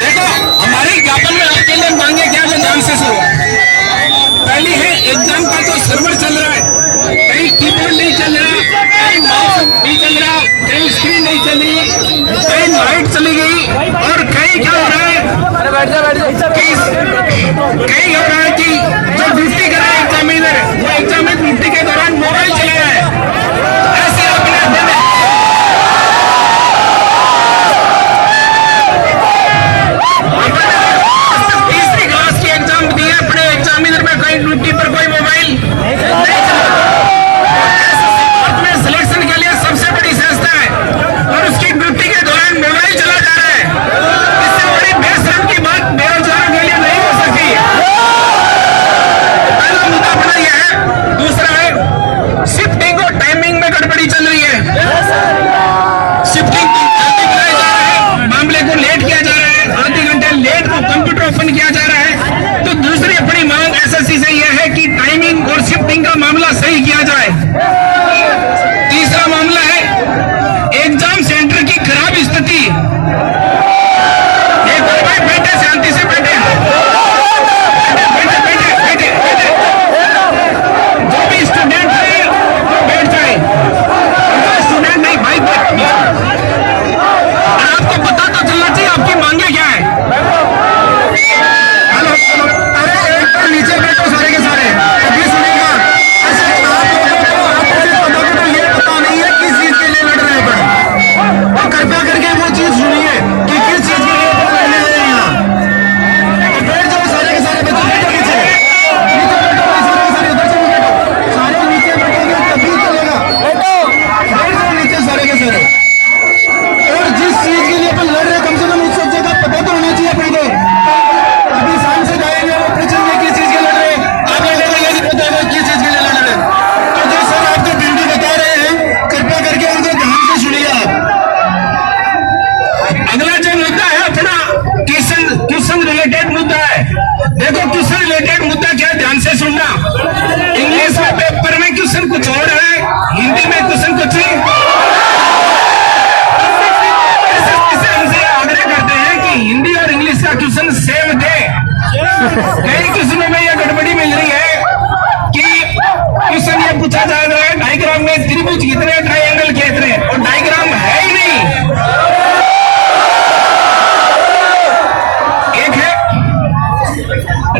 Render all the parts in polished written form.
देखो हमारे ज्ञापन में आपके लिए मांगे क्या है, ध्यान से सुनो। पहली है एग्जाम का तो सर्वर चल रहा है, कहीं कीबोर्ड नहीं चल रहा, कहीं माउस नहीं चल रहा, कहीं स्क्रीन नहीं चल रही, कहीं लाइट चली गई, और कहीं क्या हो रहा है, कहीं हो रहा है कि जो ड्यूटी कर रहे हैं एग्जामिनर, वो एग्जामिनर ड्यूटी के दौरान मोबाइल चला रहा है। ऐसे अपने तीसरी क्लास की एग्जाम दिए अपने एग्जामिनर में कहीं ड्यूटी पर कोई मोबाइल नहीं चला। में सिलेक्शन के लिए सबसे बड़ी संस्था है और उसकी ड्यूटी के दौरान मोबाइल चला जा रहा है। इससे बड़ी बेशर्म की बात बेरोजगारों के लिए नहीं हो सकती। पहला मुद्दा अपना यह है। दूसरा है शिफ्टिंग और टाइमिंग में गड़बड़ी चल रही है। शिफ्टिंग जल्दी कराया जा रहा है, मामले को लेट किया जा रहा है, आधे घंटे लेट को कंप्यूटर ओपन किया जा रहा है। तो दूसरी अपनी मांग एसएससी से यह है कि टाइमिंग और शिफ्टिंग का मामला सही किया जाए। तीसरा मामला है एग्जाम सेंटर की खराब स्थिति। ये भाई बैठे, शांति से बैठे, जो भी स्टूडेंट है वो बैठ जाए, स्टूडेंट नहीं भाई। आपको पता तो चलना चाहिए आपकी मांगे क्या है। हेलो, अरे एक तो नीचे बैठो सारे के सारे, अभी सुनेगा। कृपया करके वो चीज सुनिए कि किस चीज के लिए पढ़ने आए हैं यहाँ। बैठ जाओ सारे के सारे बच्चे, बैठो नीचे, बैठो सारे के सारे, उधर से बैठो, सारे नीचे बैठोगे तभी चलेगा। बैठ जाओ नीचे सारे के सारे। और जिस चीज के लिए अपन लड़ रहे हैं कम से कम उस सब्जेक्ट का पता तो होना चाहिए अपने को। अभी शाम से जाएंगे वो पूछेंगे किस चीज के लड़ रहे हैं, आप लड़ेंगे नहीं बताएगा किस चीज के लिए लड़ रहे हैं। तो जो सर आपको ड्यूटी बता रहे हैं कृपया करके उनको ध्यान से सुनिए आप। अगला जो मुद्दा है अपना क्वेश्चन रिलेटेड मुद्दा है। देखो क्वेश्चन रिलेटेड मुद्दा क्या, ध्यान से सुनना। इंग्लिश में पेपर में क्वेश्चन कुछ और है, हिंदी में क्वेश्चन कुछ ही। हमसे आग्रह करते हैं कि हिंदी और इंग्लिश का क्वेश्चन सेम दे। कई क्वेश्चनों में यह गड़बड़ी मिल रही है कि क्वेश्चन ये पूछा जा रहा है डायग्राम में त्रिभुज कितने, ट्रायंगल कितने, और डायग्राम है ही नहीं।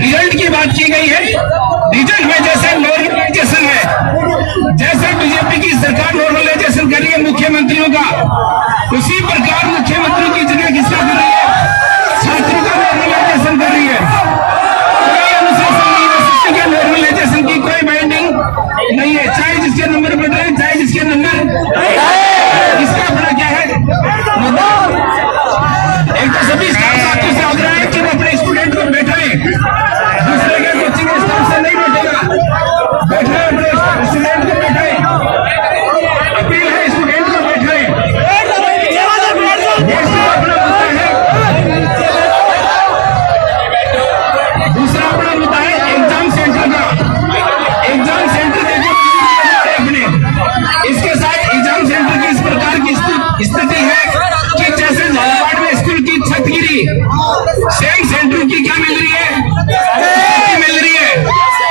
रिजल्ट की बात की गई है, रिजल्ट में जैसे नॉर्मलाइजेशन है, जैसे बीजेपी की सरकार नॉर्मलाइजेशन कर रही है मुख्यमंत्रियों का, उसी प्रकार मुख्यमंत्री की जगह किसका कर रही है, छात्रों का नॉर्मलाइजेशन कर रही है। कोई अनुशासन नहीं है, शिक्षक के नॉर्मलाइजेशन की कोई बाइंडिंग नहीं है, चाहे जिसके नंबर बढ़ रहे हैं चाहे जिसके नंबर। इसका अपना क्या है एक तो सभी साथियों से आग्रह है कि वो अपने स्टूडेंट को बैठाएं, दूसरे के कोचिंग स्टाफ से नहीं बैठेगा, बैठाएं अपने स्टूडेंट को बैठाएं। अपील है स्टूडेंट को बैठाएं। अपना मुद्दा है, दूसरा अपना मुद्दा है एग्जाम सेंटर का। एग्जाम सेंटर देखो अपने, इसके साथ एग्जाम सेंटर की इस प्रकार की स्थिति है कि जैसे झालावाड़ में स्कूल की छत गिरी, सेम सेंटर की क्या मिल रही है, मिल रही है।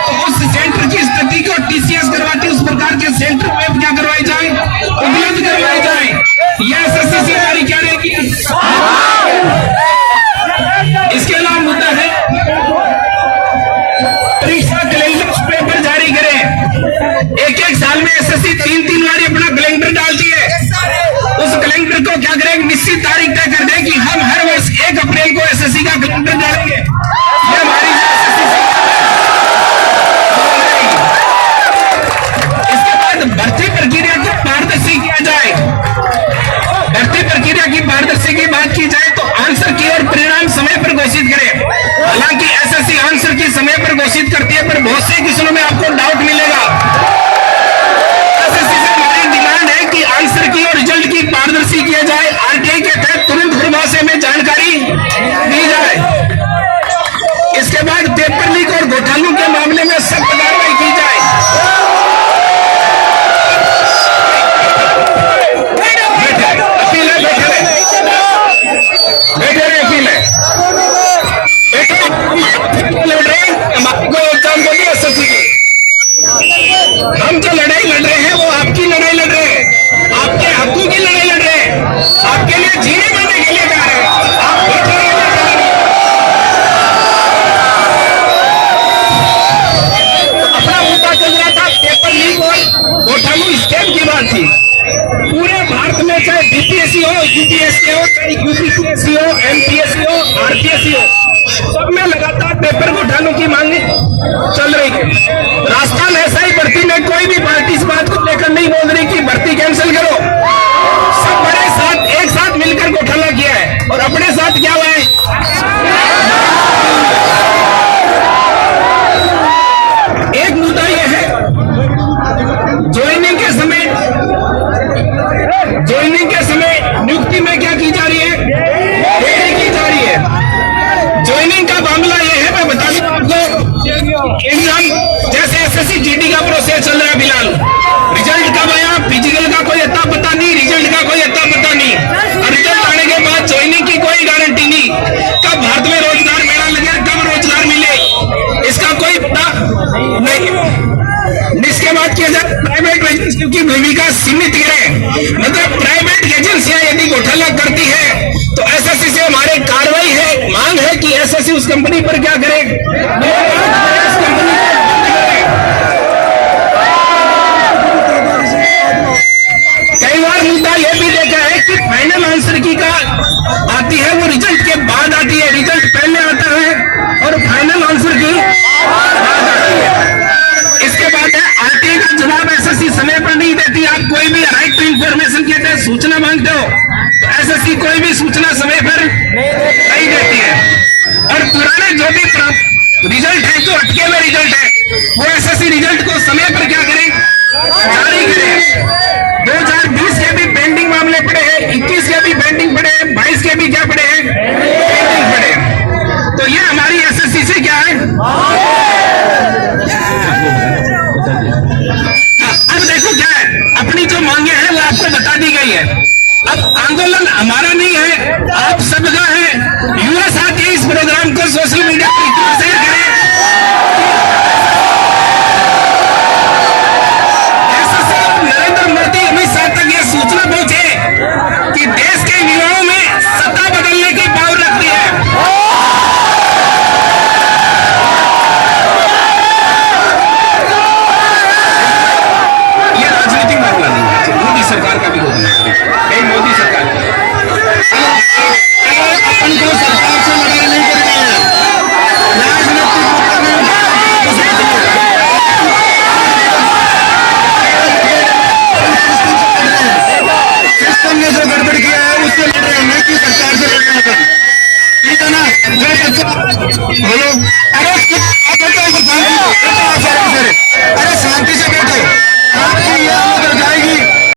तो उस सेंटर की स्थिति को टीसीएस करवाती है, उस प्रकार के सेंटर में क्या करवाई जाए, उपलब्ध करवाई जाए। यह एसएससी से हमारी क्या रहेगी। इसके अलावा मुद्दा है परीक्षा कैलेंडर पेपर जारी करें। एक साल में एसएससी 3 बार अपना कैलेंडर डालती है। उस कैलेंडर को क्या करें, निश्चित तारीख तय कर दें कि हम हर वर्ष 1 अप्रैल को एसएससी का कैलेंडर डालेंगे। ये हमारी इसके बाद भर्ती प्रक्रिया को पारदर्शी किया जाए। भर्ती प्रक्रिया की पारदर्शी की बात की जाए तो आंसर की और परिणाम समय पर घोषित करें। हालांकि एसएससी आंसर की समय पर घोषित करती है, पर बहुत से क्वेश्चनों में आपको डाउट मिलेगा। एसएससी से हमारी डिमांड है कि आंसर की और रिजल्ट की पारदर्शी किया जाए। आरटीआई के तहत तुरंत हर भाषा में जानकारी दी जाए। इसके बाद पेपर लीक और घोटालों के मामले में सख्त कार्रवाई की जाए। अपील है, बैठे रहे अपील है। पीएससी हो, सब में लगातार पेपर घोटालों की मांग चल रही है। राजस्थान ऐसा ही भर्ती में कोई भी पार्टी इस बात को लेकर नहीं बोल रही कि भर्ती कैंसिल करो। सब बड़े साथ एक साथ मिलकर घोटाला किया है और अपने साथ क्या हुआ है। एक मुद्दा यह है, ज्वाइनिंग के समय नियुक्ति में क्या की जा रही है, देरी की जा रही है। ज्वाइनिंग का मामला यह है, मैं बता दूं आपको, एग्जाम जैसे एसएससी जीडी का प्रोसेस चल रहा है फिलहाल, रिजल्ट कब आया, फिजिकल का कोई अता पता नहीं, रिजल्ट का कोई अता पता नहीं, और रिजल्ट आने के बाद ज्वाइनिंग की कोई गारंटी नहीं। कब भारत में रोजगार मेला लगे, कब रोजगार मिले, इसका कोई पता नहीं। इसके बाद किया जाए प्राइवेट एजेंसियों की भूमिका सीमित करें, मतलब प्राइवेट एजेंसियां यदि घोटाला करती है तो एसएससी से हमारे कार्रवाई है, मांग है कि एसएससी उस कंपनी पर क्या करे, कई बार मुद्दा यह भी देखा है कि फाइनल आंसर की का आती है वो रिजल्ट के बाद आती है, रिजल्ट पहले आता है और फाइनल आंसर की बाद आती है। इसके बाद है आरटीआई का जवाब एसएससी समय पर नहीं देती। आप कोई भी राइट टू इंफॉर्मेशन के तहत सूचना मांगते हो तो एसएससी कोई भी सूचना समय पर नहीं देती है, और पुराने जो भी रिजल्ट है, जो अटके हुए रिजल्ट है, वो एसएससी रिजल्ट को समय पर क्या करें, जारी करें। 2020 के भी पेंडिंग मामले पड़े हैं, 21 के भी पेंडिंग पड़े हैं, 22 के भी क्या पड़े हैं, पेंडिंग पड़े हैं। तो ये हमारी एसएससी से क्या है, अब देखो क्या है, अपनी जो मांगे हैं वो आपको बता दी गई है। अब आंदोलन हमारा नहीं है, आप सबका है। यूएस आके इस प्रोग्राम को सोशल मीडिया पर इतना शेयर करें, नरेंद्र मोदी अमित शाह तक यह सूचना पहुंचे कि देश के युवाओं में सत्ता बदलने की पावर रखती है। ये राजनीतिक मामला नहीं है, मोदी सरकार का भी होना है, मोदी सरकार अपन को सरकार से लड़ाई नहीं करनी है, राजनीतिक सिस्टम ने जो गड़बड़ किया है उससे लड़ रहे हैं कि सरकार से लड़ रहे हैं, ठीक है ना। हेलो